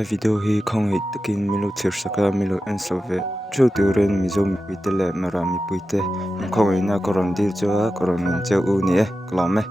video hi khong hei takin milu thirsaka milu ensolve chu turin mizo mipui te le marami puite khong ina koron dir chawa koron min cheu u ni e klame